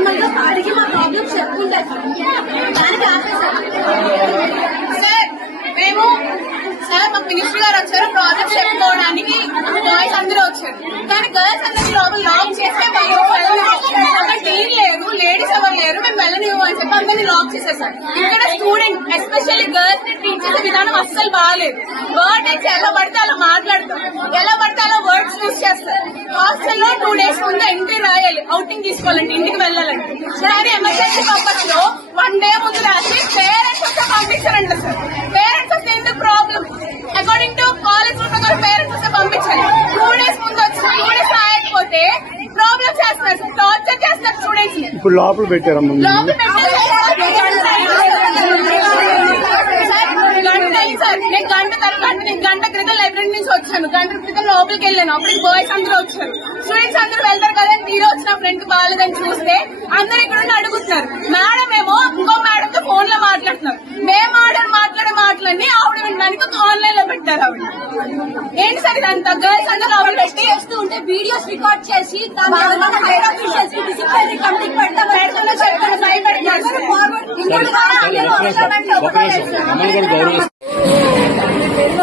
నార్మల్గా అడిగి మా ప్రాబ్లమ్స్ చెప్పుకుంటారు సార్ సార్ మా మినిస్టర్ గారు వచ్చారు ప్రాజెక్ట్ చెప్పుకోవడానికి బాయ్స్ అందరూ వచ్చారు. కానీ గర్ల్స్ అందరూ లోపల లాక్ చేస్తే అక్కడ టీం లేదు లేడీస్ ఎవరు లేరు మేము వెళ్ళనివ్వము అని చెప్పి అందరినీ లాక్ చేసేసారు ఇక్కడ స్టూడెంట్ ఎస్పెషల్లీ గర్ల్స్ని ట్రీట్ చేసే విధానం అస్సలు బాగాలేదు. వర్డ్ అయితే ఎలా పడితే అలా మాట్లాడతాం. ఎలా పడితే అలా వర్డ్స్ యూస్ చేస్తారు. హాస్టల్లో టూ డేస్ ముందు ఎంట్రీ రాయాలి అవుటింగ్ తీసుకోవాలంటే ఇంటికి వెళ్ళాలంటే. సరే ఎమర్జెన్సీ పర్పస్లో వన్ డే ముందు రాసి పేరెంట్స్ వస్తే పంపించారంట సార్. పేరెంట్స్ వస్తే ఎందుకు ప్రాబ్లం అకార్డింగ్ టు కాలేజ్ ప్రకారం పేరెంట్స్ వస్తే పంపించాలి. టూ డేస్ ముందు వచ్చి టూ డేస్ రాయకపోతే ప్రాబ్లమ్ చేస్తున్నారు టార్చర్ చేస్తారు స్టూడెంట్స్ లోపల పెట్టారమ్మా లోపల పెట్టేసి గంట అయింది సార్ నేను గంట తర్వాత గంట క్రితం లైబ్రరీ నుంచి వచ్చాను. గంట క్రితం లోపలికి వెళ్ళాను. అప్పుడు బాయ్స్ అందరూ వచ్చారు. స్టూడెంట్స్ అందరూ వెళ్తారు కదా మీరు వచ్చిన ఫ్రెండ్ బాగాలేదని చూస్తే అందరు ఇక్కడ ఉండి అడుగుతున్నారు. మేడం ఏమో ఇంకో మేడం తో ఫోన్లో మాట్లాడుతున్నారు. మేము ఆర్డర్ మాట్లాడే మాటలన్నీ ఆవిడ వినడానికి ఆన్లైన్లో పెట్టారు ఆవిడ. ఏంటి సార్ ఇదంతా? గర్ల్స్ అందరూ ఆవిడ పెట్టి చేస్తూ ఉంటే వీడియోస్ రికార్డ్ చేసి హైర్ ఆఫీషియల్స్ డిసిప్లినరీ కమిటీ పెడతాం